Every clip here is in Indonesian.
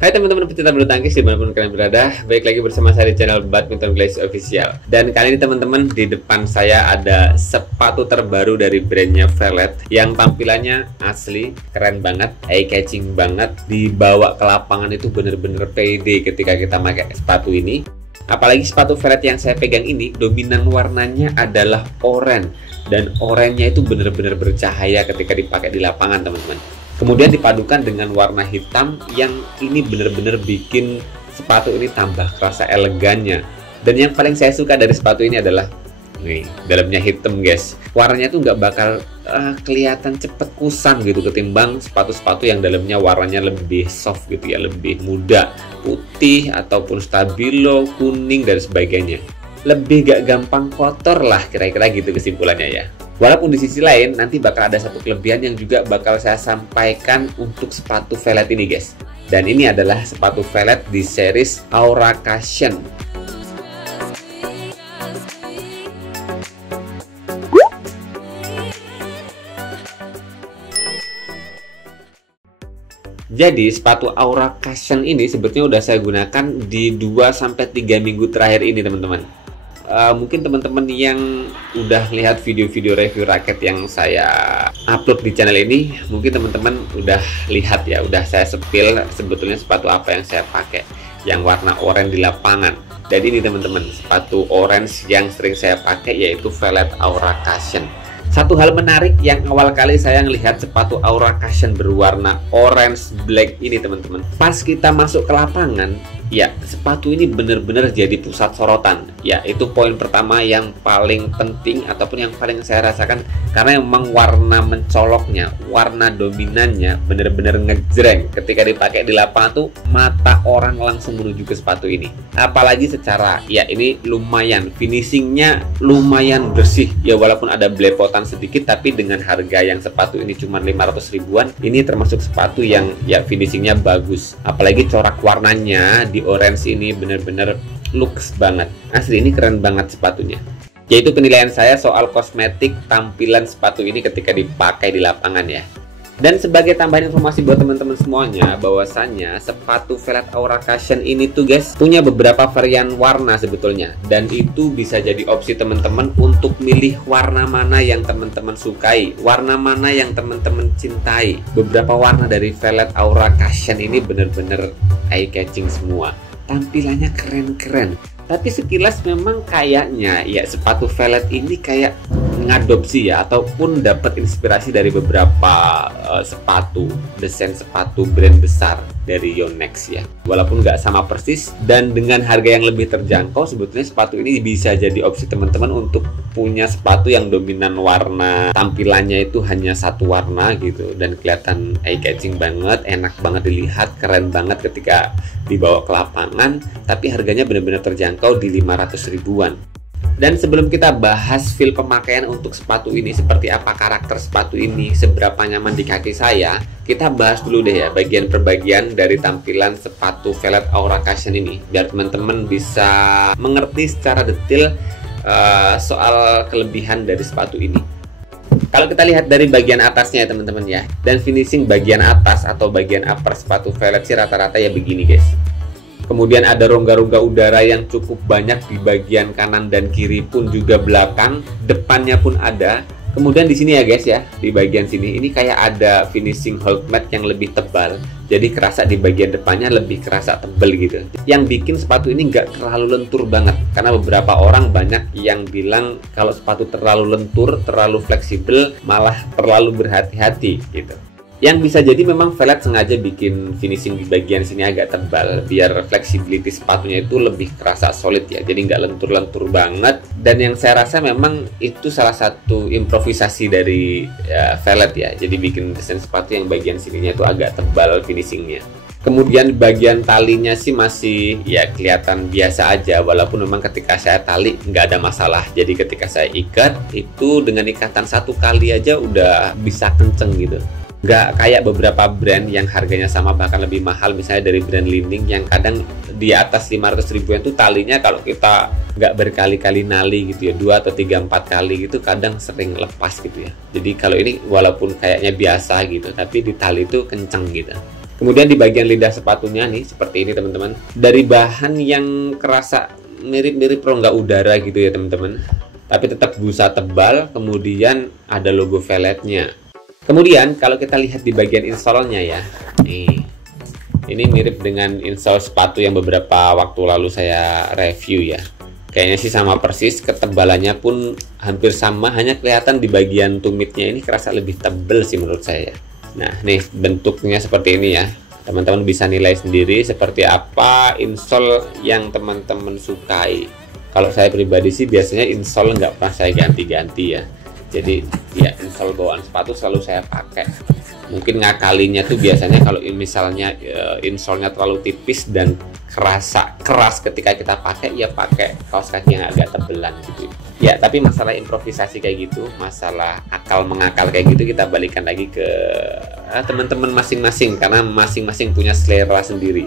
Hai teman-teman pecinta bulu tangkis dimanapun kalian berada, baik lagi bersama saya di channel Badminton Glaze Official. Dan kali ini teman-teman, di depan saya ada sepatu terbaru dari brandnya Velet yang tampilannya asli keren banget, eye catching banget. Dibawa ke lapangan itu bener-bener pede ketika kita pakai sepatu ini. Apalagi sepatu Velet yang saya pegang ini dominan warnanya adalah oranye, dan oranye itu bener-bener bercahaya ketika dipakai di lapangan teman-teman. Kemudian dipadukan dengan warna hitam yang ini benar-benar bikin sepatu ini tambah kerasa elegannya. Dan yang paling saya suka dari sepatu ini adalah nih, dalamnya hitam guys. Warnanya tuh nggak bakal kelihatan cepet kusam gitu ketimbang sepatu-sepatu yang dalamnya warnanya lebih soft gitu ya, lebih muda, putih ataupun stabilo, kuning dan sebagainya. Lebih gak gampang kotor lah kira-kira gitu kesimpulannya ya. Walaupun di sisi lain nanti bakal ada satu kelebihan yang juga bakal saya sampaikan untuk sepatu Velet ini guys. Dan ini adalah sepatu Velet di series Aura Cushion. Jadi sepatu Aura Cushion ini sebetulnya udah saya gunakan di 2-3 minggu terakhir ini teman-teman. Mungkin teman-teman yang udah lihat video-video review raket yang saya upload di channel ini, mungkin teman-teman udah lihat ya, udah saya sepil sebetulnya sepatu apa yang saya pakai yang warna oranye di lapangan. Dan ini teman-teman, sepatu orange yang sering saya pakai yaitu Velet Aura Cushion. Satu hal menarik yang awal kali saya ngelihat sepatu Aura Cushion berwarna orange black ini teman-teman, pas kita masuk ke lapangan, ya sepatu ini benar-benar jadi pusat sorotan. Ya itu poin pertama yang paling penting ataupun yang paling saya rasakan, karena memang warna mencoloknya, warna dominannya benar-benar ngejreng. Ketika dipakai di lapangan tuh mata orang langsung menuju ke sepatu ini. Apalagi secara ya ini lumayan, finishingnya lumayan bersih ya, walaupun ada belepotan sedikit, tapi dengan harga yang sepatu ini cuma 500 ribuan, ini termasuk sepatu yang ya finishingnya bagus. Apalagi corak warnanya di orange ini bener-bener looks banget, asli ini keren banget sepatunya. Yaitu penilaian saya soal kosmetik tampilan sepatu ini ketika dipakai di lapangan ya. Dan sebagai tambahan informasi buat teman-teman semuanya, bahwasannya sepatu Velet Aura Cushion ini tuh guys punya beberapa varian warna sebetulnya, dan itu bisa jadi opsi teman-teman untuk milih warna mana yang teman-teman sukai, warna mana yang teman-teman cintai. Beberapa warna dari Velet Aura Cushion ini bener-bener eye catching semua, tampilannya keren-keren. Tapi sekilas memang kayaknya ya sepatu Velet ini kayak ngadopsi ya, ataupun dapat inspirasi dari beberapa sepatu, desain sepatu brand besar dari Yonex ya. Walaupun nggak sama persis dan dengan harga yang lebih terjangkau, sebetulnya sepatu ini bisa jadi opsi teman-teman untuk punya sepatu yang dominan warna, tampilannya itu hanya satu warna gitu, dan kelihatan eye catching banget, enak banget dilihat, keren banget ketika dibawa ke lapangan, tapi harganya benar-benar terjangkau di 500 ribuan. Dan sebelum kita bahas feel pemakaian untuk sepatu ini, seperti apa karakter sepatu ini, seberapa nyaman di kaki saya, kita bahas dulu deh ya bagian per bagian dari tampilan sepatu Velet Aura Cushion ini, biar teman-teman bisa mengerti secara detail soal kelebihan dari sepatu ini. Kalau kita lihat dari bagian atasnya ya teman-teman ya, dan finishing bagian atas atau bagian upper sepatu Velet sih rata-rata ya begini guys. Kemudian ada rongga-rongga udara yang cukup banyak di bagian kanan dan kiri pun juga belakang, depannya pun ada. Kemudian di sini ya guys ya, di bagian sini ini kayak ada finishing hold mat yang lebih tebal. Jadi kerasa di bagian depannya lebih kerasa tebal gitu. Yang bikin sepatu ini nggak terlalu lentur banget. Karena beberapa orang banyak yang bilang kalau sepatu terlalu lentur, terlalu fleksibel, malah terlalu berhati-hati gitu. Yang bisa jadi memang Velet sengaja bikin finishing di bagian sini agak tebal biar flexibility sepatunya itu lebih kerasa solid ya, jadi nggak lentur-lentur banget. Dan yang saya rasa memang itu salah satu improvisasi dari Velet ya, jadi bikin desain sepatu yang bagian sininya itu agak tebal finishingnya. Kemudian bagian talinya sih masih ya kelihatan biasa aja, walaupun memang ketika saya tali nggak ada masalah. Jadi ketika saya ikat itu dengan ikatan satu kali aja udah bisa kenceng gitu. Nggak kayak beberapa brand yang harganya sama bahkan lebih mahal, misalnya dari brand Li-Ning yang kadang di atas 500 ribuan tuh talinya kalau kita nggak berkali-kali nali gitu ya, 2 atau 3, 4 kali gitu kadang sering lepas gitu ya. Jadi kalau ini walaupun kayaknya biasa gitu, tapi di tali itu kenceng gitu. Kemudian di bagian lidah sepatunya nih seperti ini teman-teman, dari bahan yang kerasa mirip-mirip rongga udara gitu ya teman-teman, tapi tetap busa tebal, kemudian ada logo velvetnya. Kemudian kalau kita lihat di bagian insole-nya ya, nih, ini mirip dengan insole sepatu yang beberapa waktu lalu saya review ya. Kayaknya sih sama persis, ketebalannya pun hampir sama, hanya kelihatan di bagian tumitnya ini kerasa lebih tebal sih menurut saya. Nah, nih bentuknya seperti ini ya. Teman-teman bisa nilai sendiri seperti apa insole yang teman-teman sukai. Kalau saya pribadi sih biasanya insole nggak pernah saya ganti-ganti ya. Jadi ya insole bawaan sepatu selalu saya pakai. Mungkin ngakalinya tuh biasanya kalau misalnya insole-nya terlalu tipis dan kerasa keras ketika kita pakai, ya pakai kaos kaki yang agak tebelan gitu ya. Tapi masalah improvisasi kayak gitu, masalah akal mengakal kayak gitu, kita balikan lagi ke teman-teman masing-masing karena masing-masing punya selera sendiri.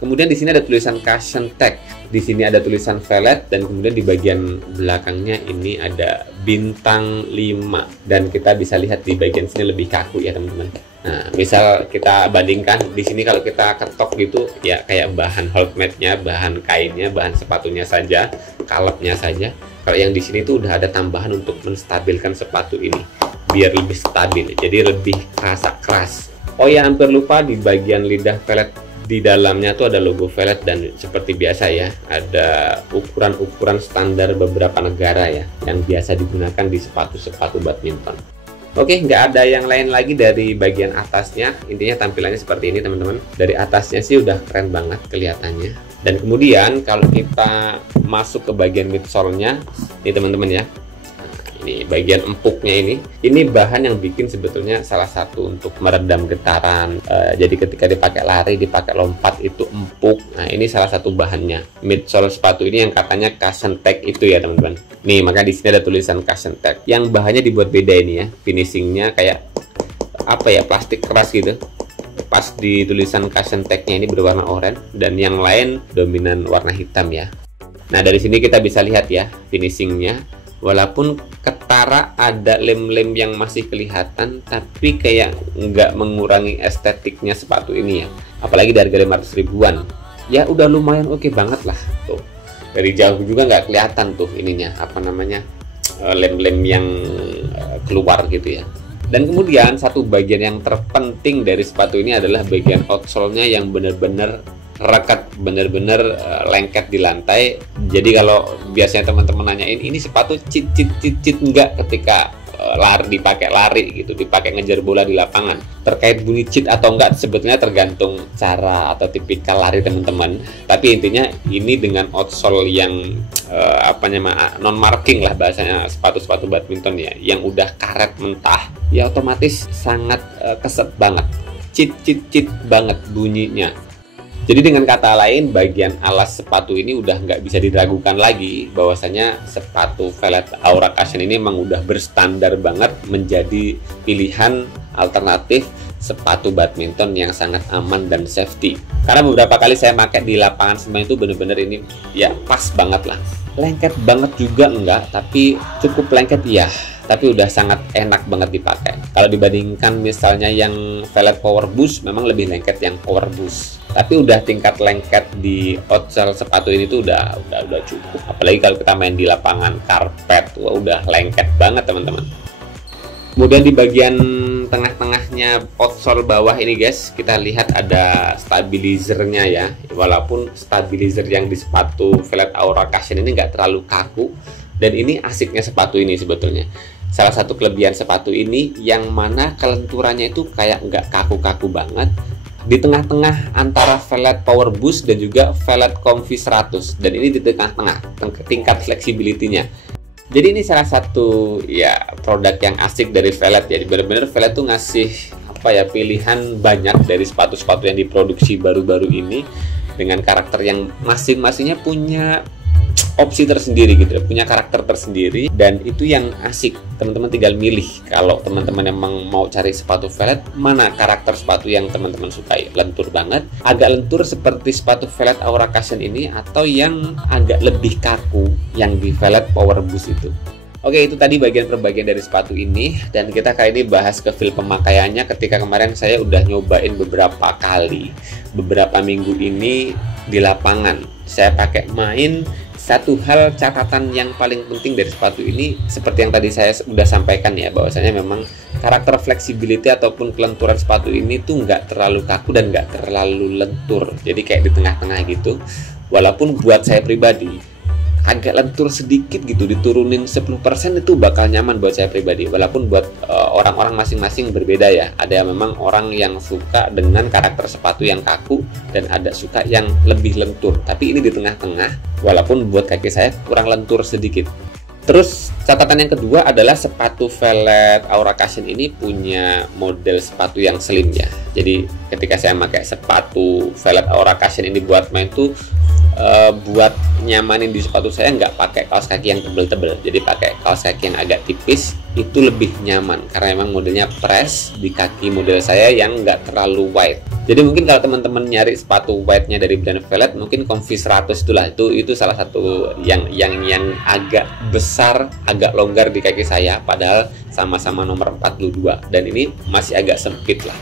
Kemudian di sini ada tulisan cushion tag, di sini ada tulisan velvet, dan kemudian di bagian belakangnya ini ada bintang 5, dan kita bisa lihat di bagian sini lebih kaku ya teman-teman. Nah, misal kita bandingkan di sini, kalau kita ketok gitu ya kayak bahan Holtmate-nya, bahan kainnya, bahan sepatunya saja, kalepnya saja. Kalau yang di sini tuh udah ada tambahan untuk menstabilkan sepatu ini biar lebih stabil, jadi lebih kerasa keras. Oh ya, hampir lupa, di bagian lidah velvet di dalamnya tuh ada logo velvet, dan seperti biasa ya ada ukuran-ukuran standar beberapa negara ya yang biasa digunakan di sepatu-sepatu badminton. Oke, nggak ada yang lain lagi dari bagian atasnya. Intinya tampilannya seperti ini teman-teman. Dari atasnya sih udah keren banget kelihatannya. Dan kemudian kalau kita masuk ke bagian midsole-nya nih teman-teman ya, ini bagian empuknya ini bahan yang bikin sebetulnya salah satu untuk meredam getaran. Jadi ketika dipakai lari, dipakai lompat itu empuk. Nah, ini salah satu bahannya. Midsole sepatu ini yang katanya cushion tag itu ya teman-teman. Nih, maka di sini ada tulisan cushion tag. Yang bahannya dibuat beda ini ya. Finishingnya kayak apa ya, plastik keras gitu. Pas di tulisan cushion tag-nya ini berwarna oranye, dan yang lain dominan warna hitam ya. Nah, dari sini kita bisa lihat ya finishingnya. Walaupun ketara ada lem-lem yang masih kelihatan, tapi kayak nggak mengurangi estetiknya sepatu ini ya. Apalagi dari harga 500 ribuan. Ya udah lumayan oke banget lah. Tuh, dari jauh juga nggak kelihatan tuh ininya, apa namanya, lem-lem yang keluar gitu ya. Dan kemudian satu bagian yang terpenting dari sepatu ini adalah bagian outsole-nya yang benar-benar rekat, bener-bener lengket di lantai. Jadi kalau biasanya teman-teman nanyain ini sepatu cheat enggak ketika dipakai lari gitu, dipakai ngejar bola di lapangan. Terkait bunyi cheat atau enggak sebetulnya tergantung cara atau tipikal lari teman-teman. Tapi intinya ini dengan outsole yang non marking lah bahasanya, sepatu-sepatu badminton ya, yang udah karet mentah, ya otomatis sangat keset banget, cheat banget bunyinya. Jadi dengan kata lain, bagian alas sepatu ini udah nggak bisa diragukan lagi bahwasanya sepatu velvet Aura Cushion ini memang udah berstandar banget menjadi pilihan alternatif sepatu badminton yang sangat aman dan safety. Karena beberapa kali saya pakai di lapangan semua itu bener-bener ini ya pas banget lah. Lengket banget juga enggak, tapi cukup lengket ya. Tapi udah sangat enak banget dipakai. Kalau dibandingkan misalnya yang velvet Power Boost, memang lebih lengket yang Power Boost. Tapi udah tingkat lengket di outsole sepatu ini tuh udah cukup. Apalagi kalau kita main di lapangan karpet, wah udah lengket banget teman-teman. Kemudian di bagian tengah-tengahnya outsole bawah ini guys, kita lihat ada stabilizernya ya. Walaupun stabilizer yang di sepatu velvet Aura Cushion ini nggak terlalu kaku, dan ini asiknya sepatu ini sebetulnya. Salah satu kelebihan sepatu ini yang mana kelenturannya itu kayak nggak kaku-kaku banget, di tengah-tengah antara velvet Power Boost dan juga velvet Comfy 100, dan ini di tengah-tengah tingkat fleksibilitinya. Jadi ini salah satu ya produk yang asik dari velvet ya. Benar-benar velvet tuh ngasih apa ya, pilihan banyak dari sepatu-sepatu yang diproduksi baru-baru ini dengan karakter yang masing-masingnya punya opsi tersendiri gitu ya, punya karakter tersendiri, dan itu yang asik. Teman-teman tinggal milih kalau teman-teman emang mau cari sepatu velg, mana karakter sepatu yang teman-teman sukai. Lentur banget, agak lentur seperti sepatu velg Aura Cushion ini, atau yang agak lebih kaku yang di velg Power Boost itu. Oke, itu tadi bagian per bagian dari sepatu ini, dan kita kali ini bahas ke feel pemakaiannya. Ketika kemarin saya udah nyobain beberapa kali, beberapa minggu ini di lapangan, saya pakai main. Satu hal catatan yang paling penting dari sepatu ini, seperti yang tadi saya udah sampaikan ya, bahwasanya memang karakter flexibility ataupun kelenturan sepatu ini tuh nggak terlalu kaku dan nggak terlalu lentur, jadi kayak di tengah-tengah gitu. Walaupun buat saya pribadi agak lentur sedikit gitu, diturunin 10% itu bakal nyaman buat saya pribadi. Walaupun buat orang-orang masing-masing berbeda ya. Ada memang orang yang suka dengan karakter sepatu yang kaku, dan ada suka yang lebih lentur. Tapi ini di tengah-tengah, walaupun buat kaki saya kurang lentur sedikit. Terus catatan yang kedua adalah sepatu velg Aura Cushion ini punya model sepatu yang slim ya. Jadi ketika saya pakai sepatu velg Aura Cushion ini buat main tuh, buat nyamanin di sepatu saya nggak pakai kaos kaki yang tebel-tebel, jadi pakai kaos kaki yang agak tipis, itu lebih nyaman karena memang modelnya press di kaki model saya yang nggak terlalu wide. Jadi mungkin kalau teman-teman nyari sepatu wide-nya dari brand velg, mungkin Comfy 100 itulah, itu salah satu yang agak besar, agak longgar di kaki saya, padahal sama-sama nomor 42, dan ini masih agak sempit lah.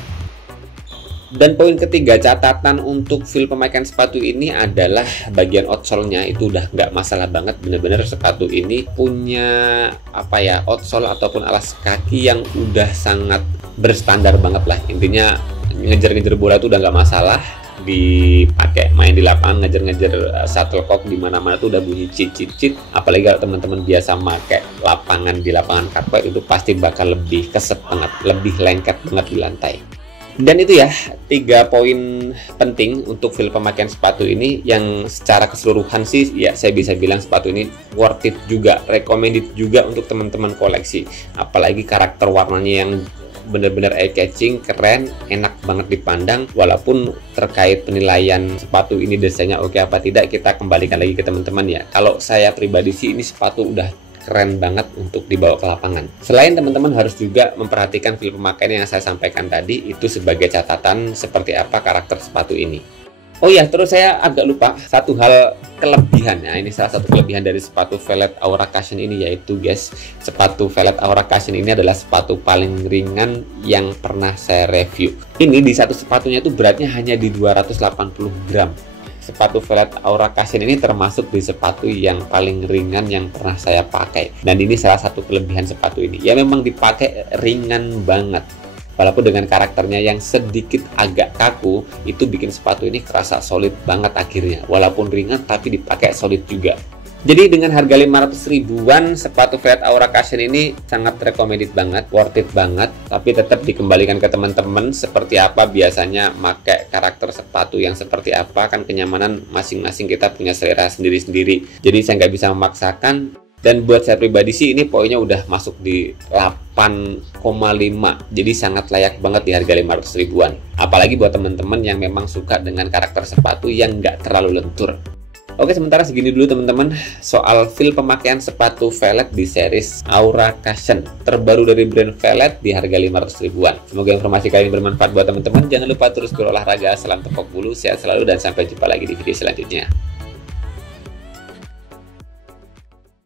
Dan poin ketiga, catatan untuk feel pemakaian sepatu ini adalah bagian outsole-nya itu udah nggak masalah banget. Bener-bener sepatu ini punya apa ya, outsole ataupun alas kaki yang udah sangat berstandar banget lah. Intinya ngejar-ngejar bola itu udah nggak masalah, dipakai main di lapangan, ngejar-ngejar shuttlecock di mana-mana tuh udah bunyi cit. Apalagi kalau teman-teman biasa pakai lapangan di lapangan karpet, itu pasti bakal lebih keset banget, lebih lengket banget di lantai. Dan itu ya 3 poin penting untuk feel pemakaian sepatu ini, yang secara keseluruhan sih ya saya bisa bilang sepatu ini worth it juga, recommended juga untuk teman-teman koleksi. Apalagi karakter warnanya yang bener-bener eye catching, keren, enak banget dipandang. Walaupun terkait penilaian sepatu ini desainnya oke apa tidak, kita kembalikan lagi ke teman-teman ya. Kalau saya pribadi sih ini sepatu udah keren banget untuk dibawa ke lapangan. Selain teman-teman harus juga memperhatikan feel pemakaian yang saya sampaikan tadi, itu sebagai catatan seperti apa karakter sepatu ini. Oh ya, terus saya agak lupa satu hal kelebihan. Nah, ini salah satu kelebihan dari sepatu velg Aura Cushion ini, yaitu guys, sepatu velg Aura Cushion ini adalah sepatu paling ringan yang pernah saya review. Ini di satu sepatunya itu beratnya hanya di 280 gram. Sepatu velg Aura Cushion ini termasuk di sepatu yang paling ringan yang pernah saya pakai, dan ini salah satu kelebihan sepatu ini ya, memang dipakai ringan banget. Walaupun dengan karakternya yang sedikit agak kaku, itu bikin sepatu ini kerasa solid banget akhirnya. Walaupun ringan tapi dipakai solid juga. Jadi dengan harga 500 ribuan, sepatu velg Aura Cushion ini sangat recommended banget, worth it banget. Tapi tetap dikembalikan ke teman-teman seperti apa biasanya pakai karakter sepatu yang seperti apa, kan kenyamanan masing-masing kita punya selera sendiri-sendiri. Jadi saya nggak bisa memaksakan. Dan buat saya pribadi sih ini poinnya udah masuk di 8,5, jadi sangat layak banget di harga 500 ribuan. Apalagi buat teman-teman yang memang suka dengan karakter sepatu yang nggak terlalu lentur. Oke, sementara segini dulu teman-teman soal feel pemakaian sepatu velg di series Aura Cushion terbaru dari brand velg di harga 500 ribuan. Semoga informasi kali ini bermanfaat buat teman-teman. Jangan lupa terus berolahraga, salam tepok bulu, sehat selalu, dan sampai jumpa lagi di video selanjutnya.